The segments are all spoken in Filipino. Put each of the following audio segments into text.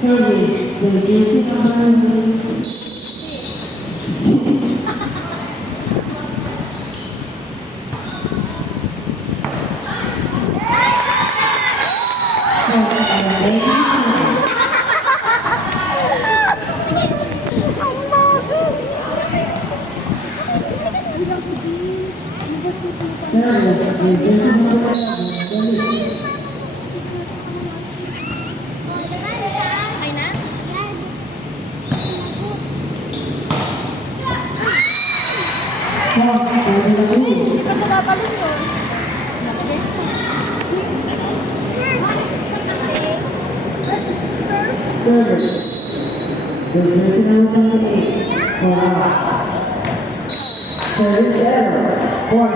Service, the duty number Okay na? Service, Ito natalon yun. the duty number 8 for service error for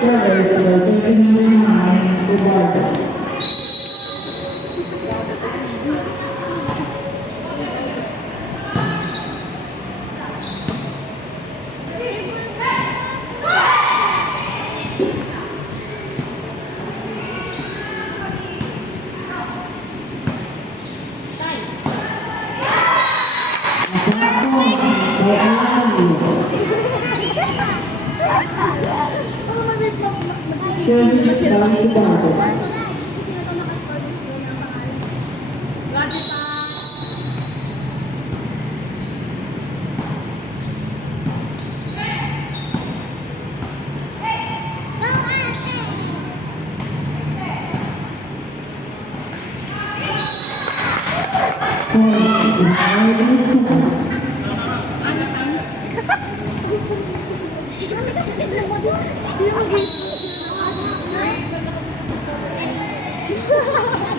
Service, the duty number 9 for Service, the duty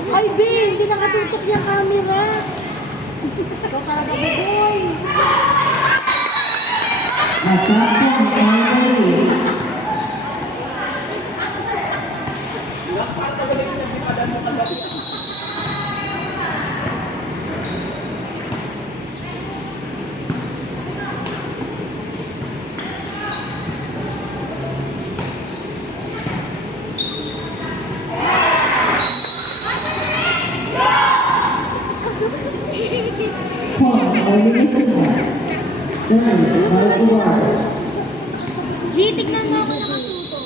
Ay, B, hindi nakatutok yung camera. Ikaw talaga, boy. G, tignan mo ako nakatutok.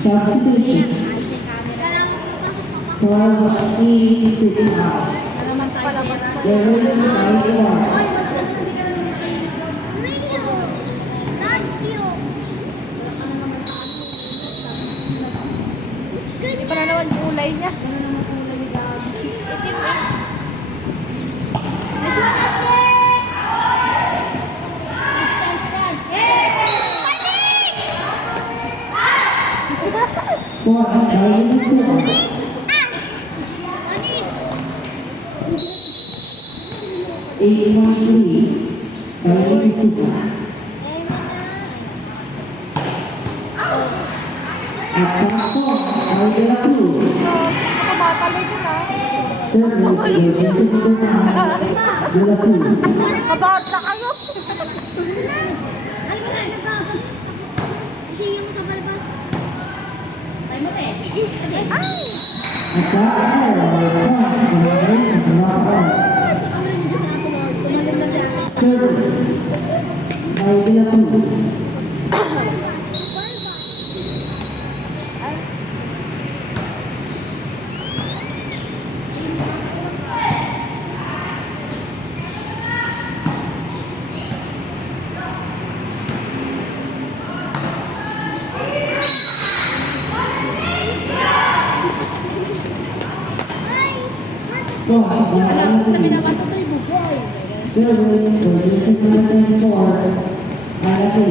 Substitution for C6 out. There is no Hindi pa na naman kulay niya. for Kabahat na kayo. Hindi yung sa balbas. Ay mo te. Service by Veracruz. Alam, sa minamatotoy mo, boy. Service for District number 4, Alati.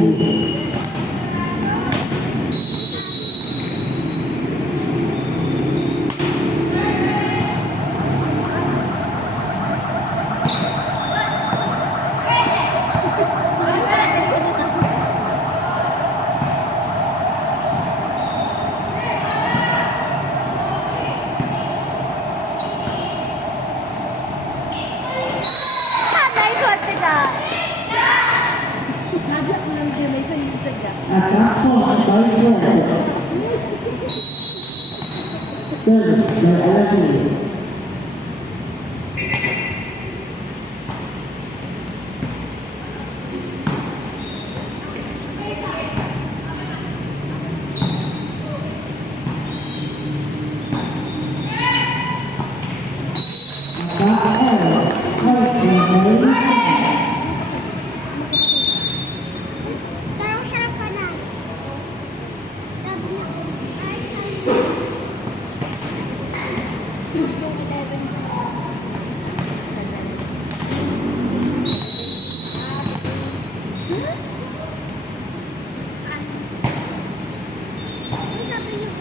Nice one, tita. Nagla ko lang dyan, may isa niya. Attack point by Flores. Service by Alati. Parang sarap ka na. Sabi niya. Ano sabi niyo po?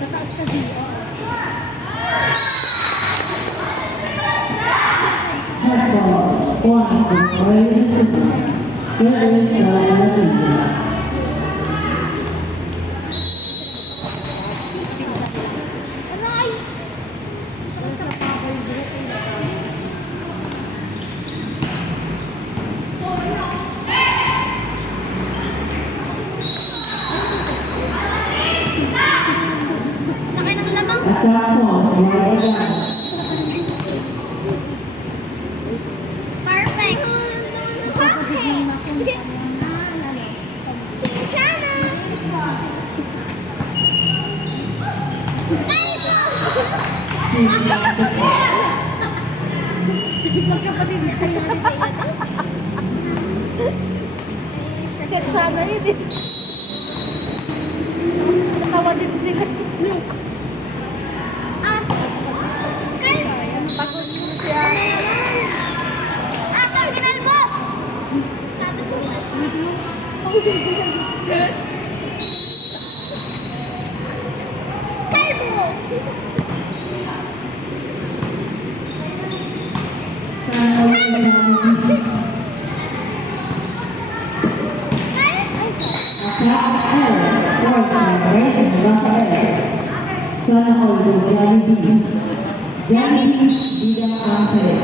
Sa taas kasi, oo. Handball point by Flores. Service by Alati. Aray! Laki ng lamang. Attack point by Alati. Perfect! Bakit? Chichana! Magkapatid niya kayo natin tayo. Set sana yun eh. Nakawa din sila. Pagod mo siya. Atol, ginalbo! Sabi ko ba? Ako sige. Kalbo! Sana all the Jollibee. Jollibee tidak answer.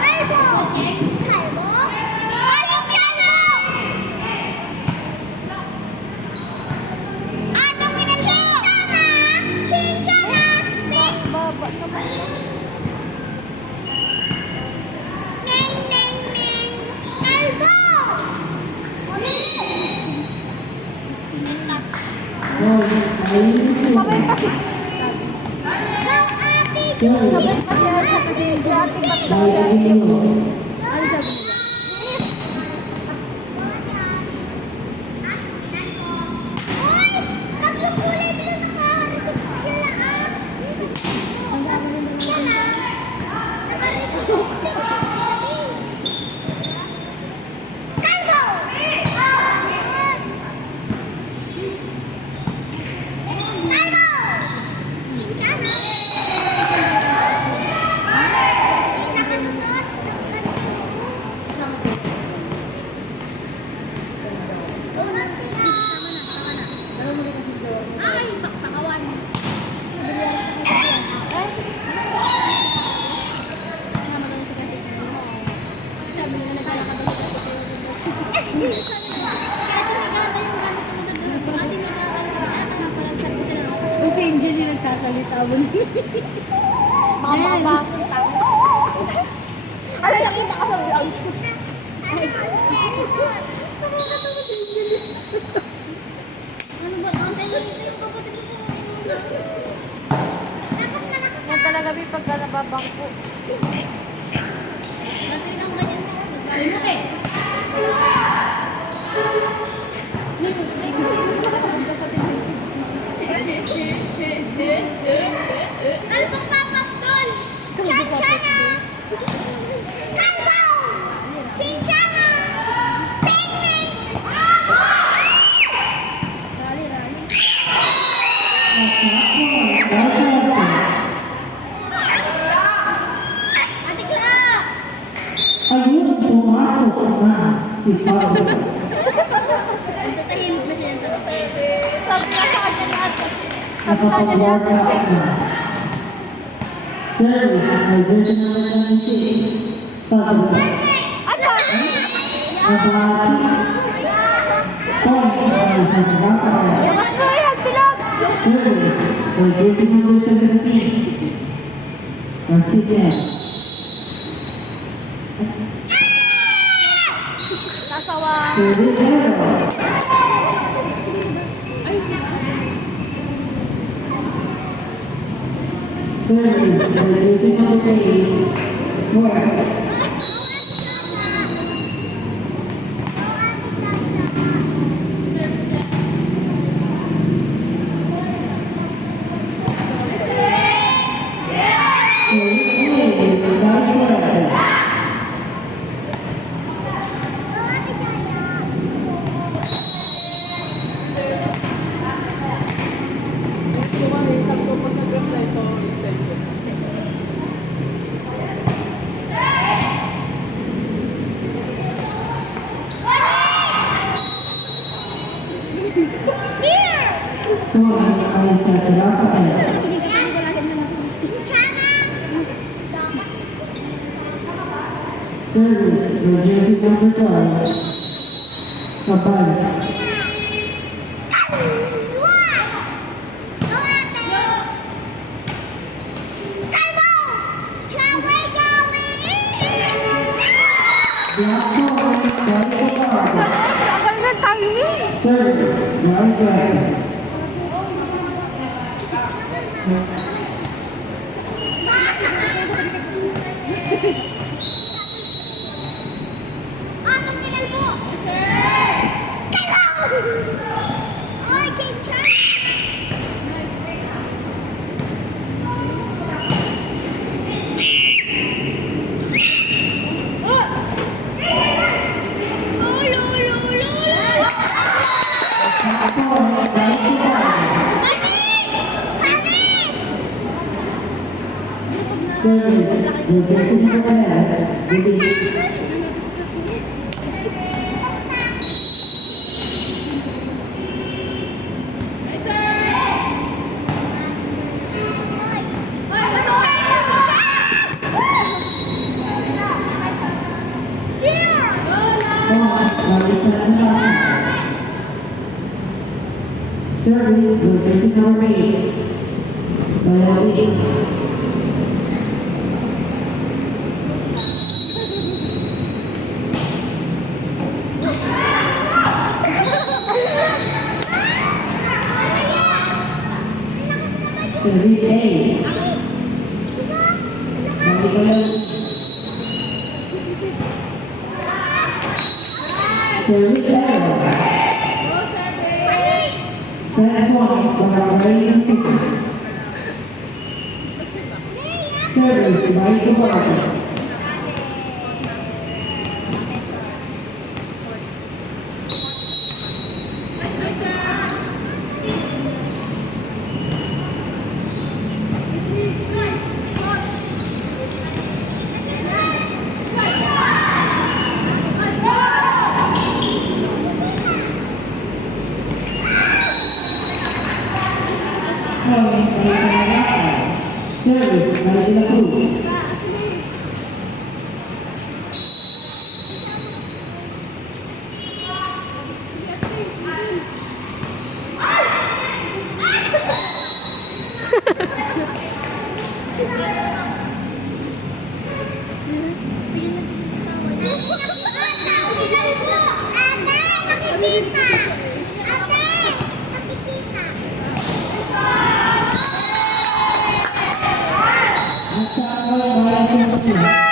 Kalbo! Kalbo? Chichana! Atol, ginalbo! Chichana! Baba naman. Neng, neng, neng! Kalbo! Sabay kasi. Service Sabay kasi ata kasi si ate ba't daw by dati yung... Alati. Ano sabi nila? Uy! Tatlong kulay blue nakaharap sila ah! Ang dami nila ng Sila! Nakaharap Kalbo! Kalbo! Chichana! Hindi nakalusot. Dalawa mo rin kasi doon. Ay, pakpakawan. Sabi nila naglalakad ako sa Kaya tumigala yung gamit mo doon. Ate, may gagawin ka na. Kaya pala sabi ko na. Uy, si Angel yung nagsasalita. Nag-aabon. Mga mabasong tayo. Ano nakita ko sa vlog? Ano ba? Antay mo isa yung kapatid mo po. Yan talaga may pagka nababangko. Natry kang ganyan. Nagbayo mo eh. Kalbong papagdol! Chanchana! Kalbo! Chinchana! Pingping! Rally, rally. Ate Cla! Ayun, pumasok na si Pablo. Ang tatahimik na siya. Sabi nga sa kanya ni ate. Sabi sa kanya ni ate Spek. Service by version number 96. Pablo. Ano? Abati. Point by Rafael. Labas mo yan, bilog! Service by version number 17. Asiten. Nasawa. Service error. Service by version number 8. Work. Service, emergency number 12. Kabal. Tagal na timing. Service, right. Service, emergency number 11. Service, emergency number 8. Violate. Service A. Service error. Set point for operating system. Service by the water. Service by the Cruz. po.